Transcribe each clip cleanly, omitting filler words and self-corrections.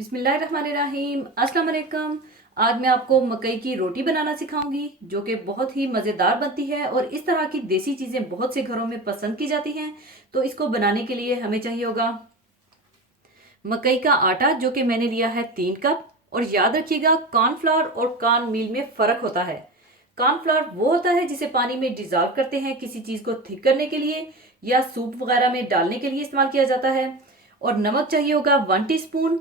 बिस्मिल्लाहिर्रहमानिर्रहीम। अस्सलाम वालेकुम। आज मैं आपको मकई की रोटी बनाना सिखाऊंगी जो कि बहुत ही मज़ेदार बनती है और इस तरह की देसी चीज़ें बहुत से घरों में पसंद की जाती हैं। तो इसको बनाने के लिए हमें चाहिए होगा मकई का आटा जो कि मैंने लिया है 3 कप। और याद रखिएगा कॉर्नफ्लावर और कॉर्न मील में फ़र्क होता है। कॉर्नफ्लावर वो होता है जिसे पानी में डिज़ोल्व करते हैं किसी चीज़ को थिक करने के लिए या सूप वगैरह में डालने के लिए इस्तेमाल किया जाता है। और नमक चाहिए होगा 1 टीस्पून।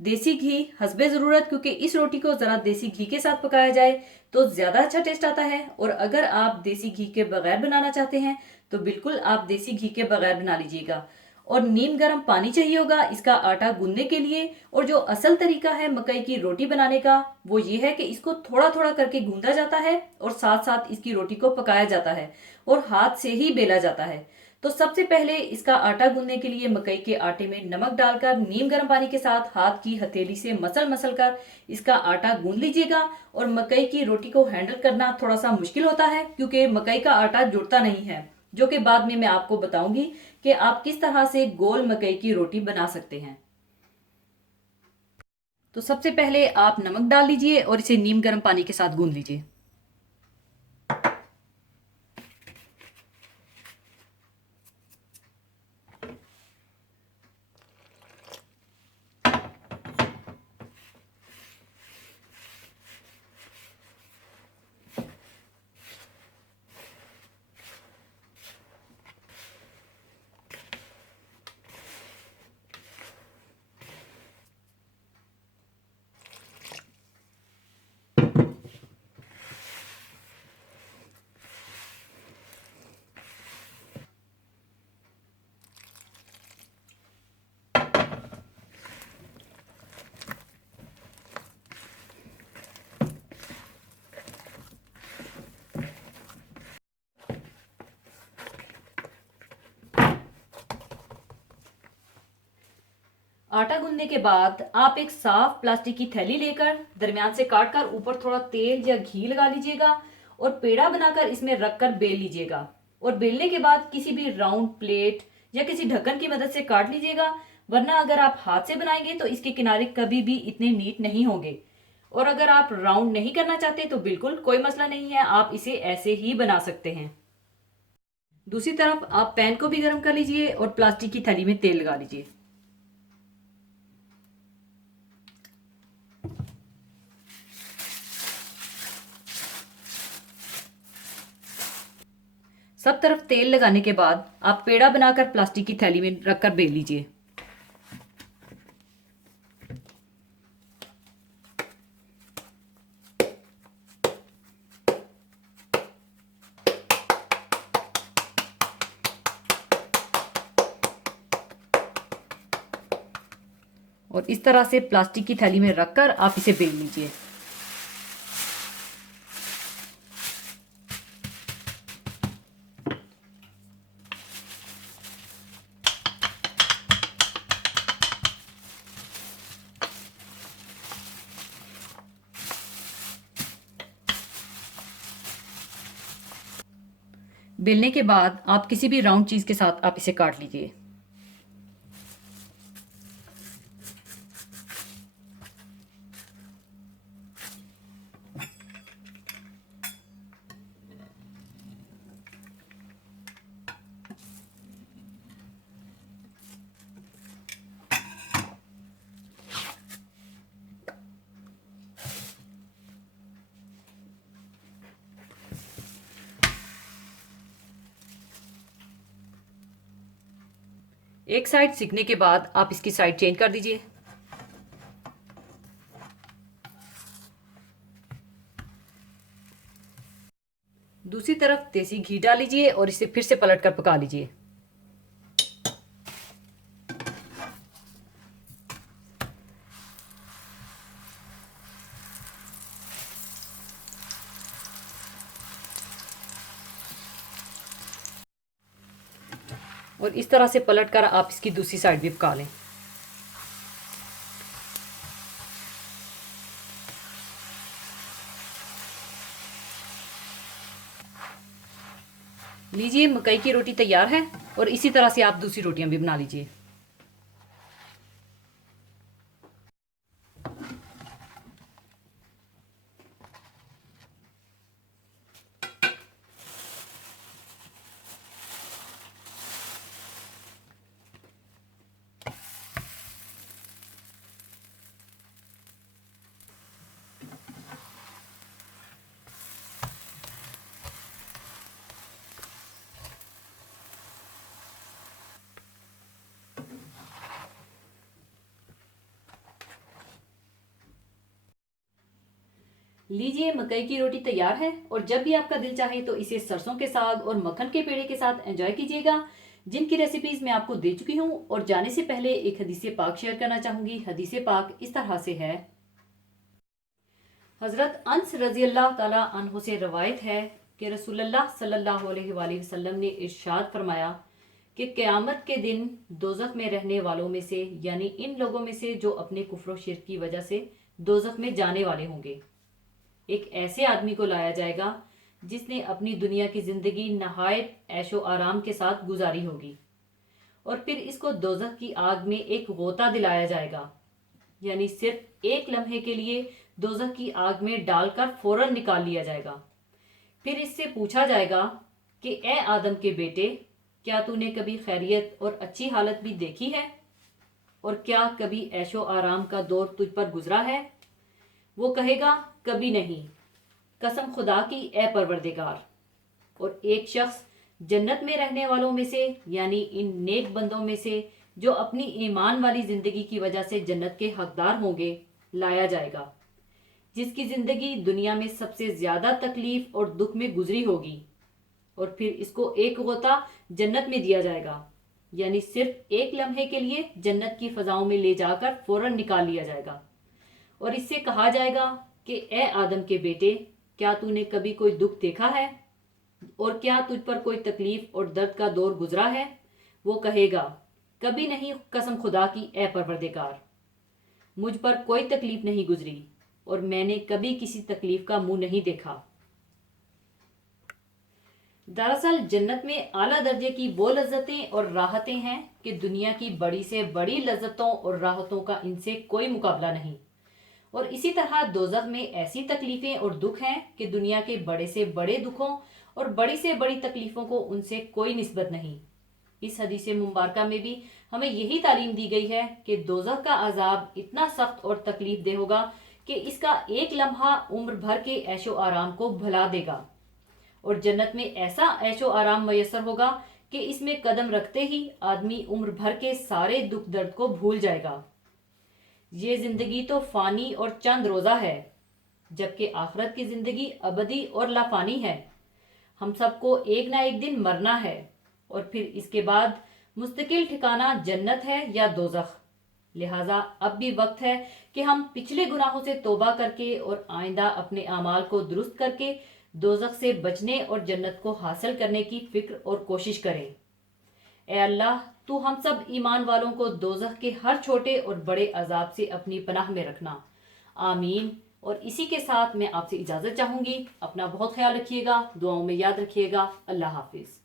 देसी घी हस्बे ज़रूरत, क्योंकि इस रोटी को ज़रा देसी घी के साथ पकाया जाए तो ज़्यादा अच्छा टेस्ट आता है। और अगर आप देसी घी के बगैर बनाना चाहते हैं तो बिल्कुल आप देसी घी के बगैर बना लीजिएगा। और नीम गर्म पानी चाहिए होगा इसका आटा गूंदने के लिए। और जो असल तरीका है मकई की रोटी बनाने का वो ये है कि इसको थोड़ा थोड़ा करके गूंदा जाता है और साथ साथ इसकी रोटी को पकाया जाता है और हाथ से ही बेला जाता है। तो सबसे पहले इसका आटा गूंदने के लिए मकई के आटे में नमक डालकर नीम गर्म पानी के साथ हाथ की हथेली से मसल मसल कर इसका आटा गूंद लीजिएगा। और मकई की रोटी को हैंडल करना थोड़ा सा मुश्किल होता है क्योंकि मकई का आटा जुड़ता नहीं है, जो कि बाद में मैं आपको बताऊंगी कि आप किस तरह से गोल मकई की रोटी बना सकते हैं। तो सबसे पहले आप नमक डाल लीजिए और इसे नीम गर्म पानी के साथ गूंद लीजिए। आटा गूंदने के बाद आप एक साफ प्लास्टिक की थैली लेकर दरमियान से काट कर ऊपर थोड़ा तेल या घी लगा लीजिएगा और पेड़ा बनाकर इसमें रखकर बेल लीजिएगा। और बेलने के बाद किसी भी राउंड प्लेट या किसी ढक्कन की मदद से काट लीजिएगा, वरना अगर आप हाथ से बनाएंगे तो इसके किनारे कभी भी इतने नीट नहीं होंगे। और अगर आप राउंड नहीं करना चाहते तो बिल्कुल कोई मसला नहीं है, आप इसे ऐसे ही बना सकते हैं। दूसरी तरफ आप पैन को भी गर्म कर लीजिए और प्लास्टिक की थैली में तेल लगा लीजिए। सब तरफ तेल लगाने के बाद आप पेड़ा बनाकर प्लास्टिक की थैली में रखकर बेल लीजिए। और इस तरह से प्लास्टिक की थैली में रखकर आप इसे बेल लीजिए। बेलने के बाद आप किसी भी राउंड चीज के साथ आप इसे काट लीजिए। एक साइड सिकने के बाद आप इसकी साइड चेंज कर दीजिए। दूसरी तरफ देसी घी डाल लीजिए और इसे फिर से पलट कर पका लीजिए। और इस तरह से पलट कर आप इसकी दूसरी साइड भी पका लें। लीजिए मकई की रोटी तैयार है और इसी तरह से आप दूसरी रोटियां भी बना लीजिए। लीजिए, मकई की रोटी तैयार है और जब भी आपका दिल चाहे तो इसे सरसों के साग और मक्खन के पेड़े के साथ एंजॉय कीजिएगा, जिनकी रेसिपीज मैं आपको दे चुकी हूँ। और जाने से पहले एक हदीस पाक शेयर करना चाहूंगी। हदीस पाक इस तरह से है। हजरत अनस रजी अल्लाह ताला अन्हु से रवायत है कि रसूलुल्लाह सल्लल्लाहु अलैहि वसल्लम ने इरशाद फरमाया कि क़यामत के दिन दोज़ख में रहने वालों में से, यानी इन लोगों में से जो अपने कुफ्र शिर्क की वजह से दोज़ख में जाने वाले होंगे, एक ऐसे आदमी को लाया जाएगा जिसने अपनी दुनिया की जिंदगी नहायत ऐशो आराम के साथ गुजारी होगी, और फिर इसको दोज़ख की आग में एक गोता दिलाया जाएगा, यानी सिर्फ एक लम्हे के लिए दोज़ख की आग में डालकर फौरन निकाल लिया जाएगा। फिर इससे पूछा जाएगा कि ए आदम के बेटे, क्या तूने कभी खैरियत और अच्छी हालत भी देखी है, और क्या कभी ऐशो आराम का दौर तुझ पर गुजरा है? वो कहेगा, कभी नहीं, कसम खुदा की ए परवरदिगार। और एक शख्स जन्नत में रहने वालों में से, यानी इन नेक बंदों में से जो अपनी ईमान वाली जिंदगी की वजह से जन्नत के हकदार होंगे, लाया जाएगा, जिसकी जिंदगी दुनिया में सबसे ज्यादा तकलीफ और दुख में गुजरी होगी। और फिर इसको एक गोता जन्नत में दिया जाएगा, यानी सिर्फ एक लम्हे के लिए जन्नत की फजाओं में ले जाकर फौरन निकाल लिया जाएगा। और इससे कहा जाएगा कि ए आदम के बेटे, क्या तूने कभी कोई दुख देखा है, और क्या तुझ पर कोई तकलीफ और दर्द का दौर गुजरा है? वो कहेगा, कभी नहीं, कसम खुदा की ए परवरदिगार, मुझ पर कोई तकलीफ नहीं गुजरी और मैंने कभी किसी तकलीफ का मुंह नहीं देखा। दरअसल जन्नत में आला दर्जे की वो लज्जतें और राहतें हैं कि दुनिया की बड़ी से बड़ी लज्जतों और राहतों का इनसे कोई मुकाबला नहीं। और इसी तरह दोज़ख में ऐसी तकलीफें और दुख हैं कि दुनिया के बड़े से बड़े दुखों और बड़ी से बड़ी तकलीफों को उनसे कोई निस्बत नहीं। इस हदीस मुबारका में भी हमें यही तालीम दी गई है कि दोज़ख का अजाब इतना सख्त और तकलीफ दे होगा कि इसका एक लम्हा उम्र भर के ऐशो आराम को भुला देगा, और जन्नत में ऐसा ऐशो आराम मयसर होगा कि इसमें कदम रखते ही आदमी उम्र भर के सारे दुख दर्द को भूल जाएगा। ये जिंदगी तो फानी और चंद रोजा है, जबकि आखिरत की जिंदगी अबदी और लाफानी है। हम सबको एक ना एक दिन मरना है, और फिर इसके बाद मुस्तकिल ठिकाना जन्नत है या दोज़ख। लिहाजा अब भी वक्त है कि हम पिछले गुनाहों से तौबा करके और आइंदा अपने अमाल को दुरुस्त करके दोज़ख से बचने और जन्नत को हासिल करने की फिक्र और कोशिश करें। ए अल्लाह, तू हम सब ईमान वालों को दोज़ख के हर छोटे और बड़े अजाब से अपनी पनाह में रखना। आमीन। और इसी के साथ मैं आपसे इजाज़त चाहूँगी। अपना बहुत ख्याल रखिएगा, दुआओं में याद रखिएगा। अल्लाह हाफिज़।